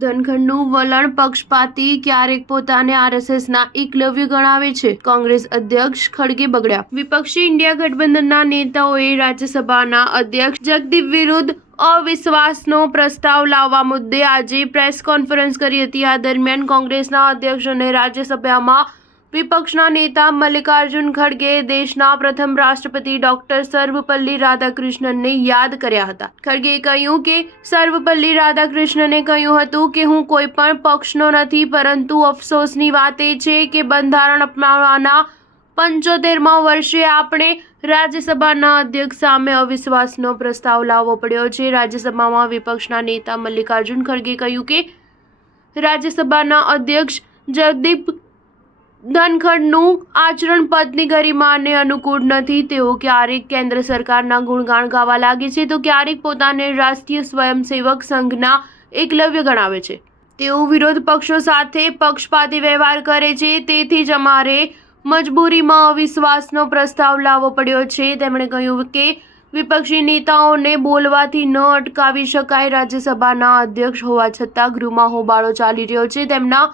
ધનખડનું વલણ પક્ષપાતી, ક્યારેક પોતાને આરએસએસના એકલવ્ય ગણાવે છે. કોંગ્રેસ અધ્યક્ષ ખડગે બગડ્યા. વિપક્ષી ઇન્ડિયા ગઠબંધનના નેતાઓએ રાજ્યસભાના અધ્યક્ષ જગદીપ વિરુદ્ધ અવિશ્વાસનો પ્રસ્તાવ લાવવા મુદ્દે આજે પ્રેસ કોન્ફરન્સ કરી હતી. આ દરમિયાન કોંગ્રેસના અધ્યક્ષ અને રાજ્યસભામાં વિપક્ષના નેતા મલ્લિકાર્જુન ખડગે દેશના પ્રથમ રાષ્ટ્રપતિ ડોક્ટર સર્વપલ્લી રાધાકૃષ્ણનને યાદ કર્યા હતા. ખડગેએ કહ્યું કે સર્વપલ્લી રાધાકૃષ્ણને કહ્યું હતું કે હું કોઈ પણ પક્ષનો નથી, પરંતુ અફસોસની વાત એ છે કે બંધારણ અપનાવવાના 75મા વર્ષે આપણે રાજ્યસભાના અધ્યક્ષ સામે અવિશ્વાસનો પ્રસ્તાવ લાવવો પડ્યો છે. રાજ્યસભામાં વિપક્ષના નેતા મલ્લિકાર્જુન ખડગેએ કહ્યું કે રાજ્યસભાના અધ્યક્ષ જગદીપ ધનખડનું આચરણ પદની ગરિમાને અનુકૂળ નથી. તેઓ ક્યારેક કેન્દ્ર સરકારના ગુણગાન ગાવા લાગે છે તો ક્યારેક પોતાને રાષ્ટ્રીય સ્વયંસેવક સંઘના એકલવ્ય ગણાવે છે. તેઓ વિરોધ પક્ષો સાથે પક્ષપાતી વ્યવહાર કરે છે. તેથી જ અમારે મજબૂરીમાં અવિશ્વાસનો પ્રસ્તાવ લાવવો પડ્યો છે. તેમણે કહ્યું કે વિપક્ષી નેતાઓને બોલવાથી ન અટકાવી શકાય. રાજ્યસભાના અધ્યક્ષ હોવા છતાં ગૃહમાં હોબાળો ચાલી રહ્યો છે. તેમના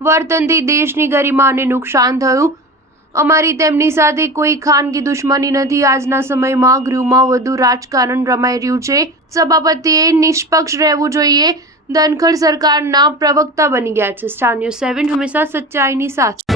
વર્તનથી દેશની ગરિમાને નુકસાન થયું. અમારી તેમની સાથે કોઈ ખાનગી દુશ્મની નથી. આજના સમયમાં ગૃહમાં વધુ રાજકારણ રમાઈ રહ્યું છે. સભાપતિએ નિષ્પક્ષ રહેવું જોઈએ. ધનખડ સરકારના પ્રવક્તા બની ગયા છે. સ્ટાર ન્યૂઝ 7 હંમેશા સચ્ચાઈની સાથે.